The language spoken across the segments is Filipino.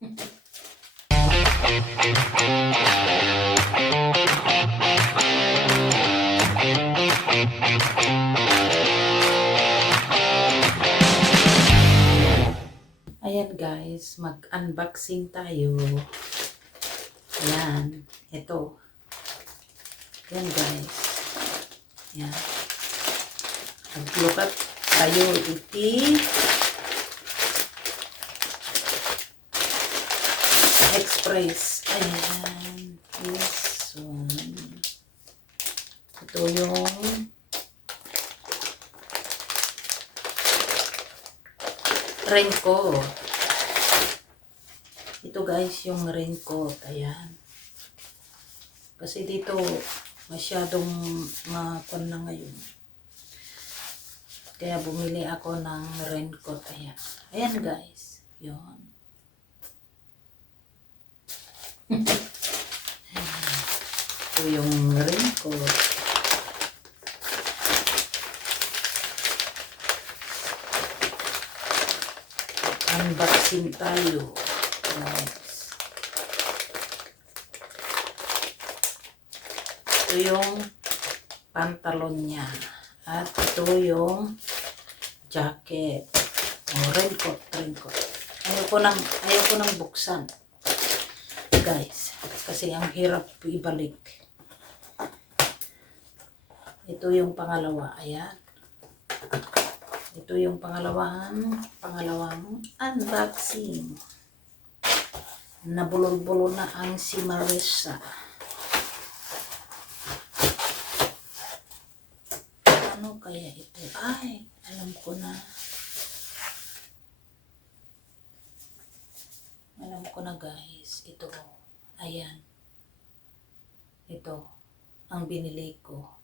Ayan guys, mag-unboxing tayo. Ayan, ito. Ayan guys. Ayan. Maglukat tayo iti Express. Ayan. This one. Ito yung raincoat. Ito guys yung raincoat. Ayan. Kasi dito masyadong makon na ngayon. Kaya bumili ako ng raincoat. Ayan. Ayan guys. Yun. Ito yung raincoat. Unboxing tayo. Guys. Ito yung pantalon niya. At ito yung jacket. Raincoat. Ayoko nang buksan. Guys. Kasi ang hirap ibalik. Ito yung pangalawa. Ayan. Ito yung pangalawang unboxing. Nabulol-bulol na ang si Marissa. Ano kaya ito? Ay, alam ko na. Alam ko na guys. Ito. Ayan. Ito. Ang binili ko.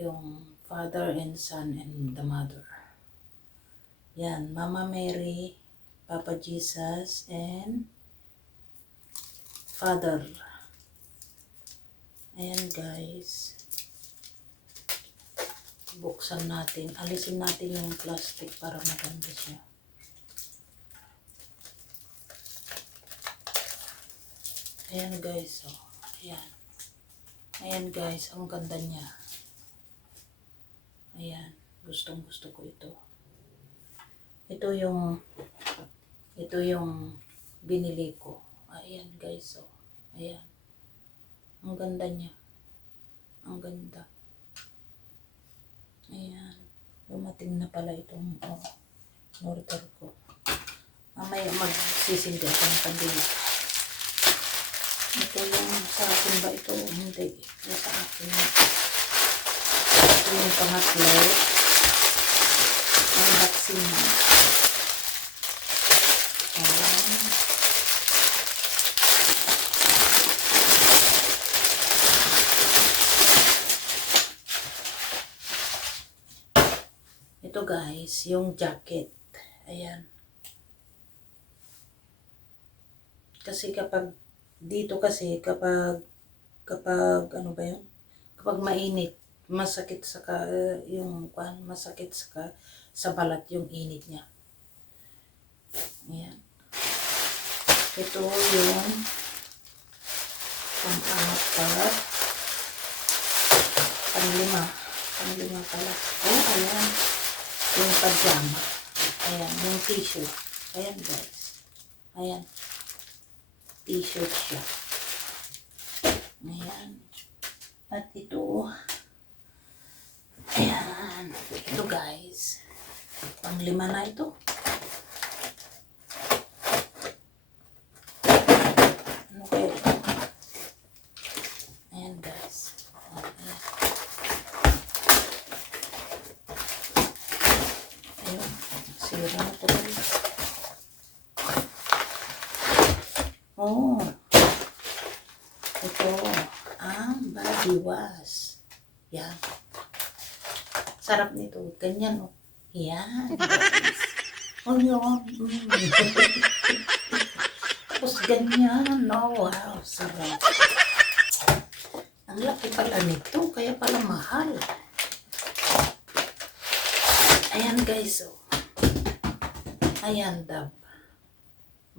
Yung Father and Son and the Mother. Yan. Mama Mary, Papa Jesus, and Father. Ayan guys. Buksan natin. Alisin natin yung plastic para maganda siya. Ayan guys. Oh. Ayan. Ayan guys. Ang ganda niya. Ayan. Gustong gusto ko ito. Ito yung binili ko. Ayan guys. Oh. Ayan. Ang ganda niya. Ang ganda. Ayan. Dumating na pala itong order ko. Mamaya magsisindi ako ng pabili. Ito yung sa akin ba ito? Hindi. Ito sa akin. Ito yung pangatlo. Ang vaccine. Ayan. Ito guys, yung jacket. Ayan. Kasi kapag ano ba yun? Kapag mainit, masakit masakit sa balat yung init niya. Ayan. Ito yung pang-apat. Panglima pala. Oh, ayan. Yung pajama. Ayan, yung t-shirt. Ayan guys. Ayan. T-shirt siya. Ayan. At ito. Ayan. Ito guys. Panglima na ito. Ano kaya ito? Ayan guys. Ayan. Ayun. Sira na ito guys. Oh. Ito ang body wash. Yan. Sarap nito. Ganyan, oh. Yan. Oh, yun. Tapos ganyan. Oh, wow. Sarap. Ang laki pala nito. Kaya pala mahal. Ayan, guys, oh. Ayan, Dab.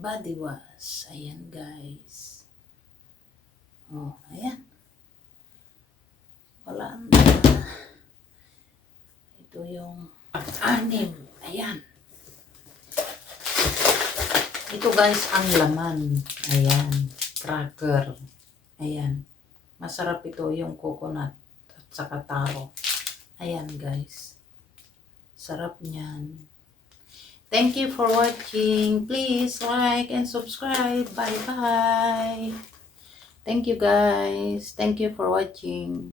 body wash. Ayan guys. Oh, ayan. Wala na. Ito yung anim. Ayan. Ito guys ang laman. Ayan. Cracker. Ayan. Masarap ito yung coconut at saka taro. Ayan guys. Sarap niyan. Thank you for watching. Please like and subscribe. Bye bye. Thank you guys. Thank you for watching.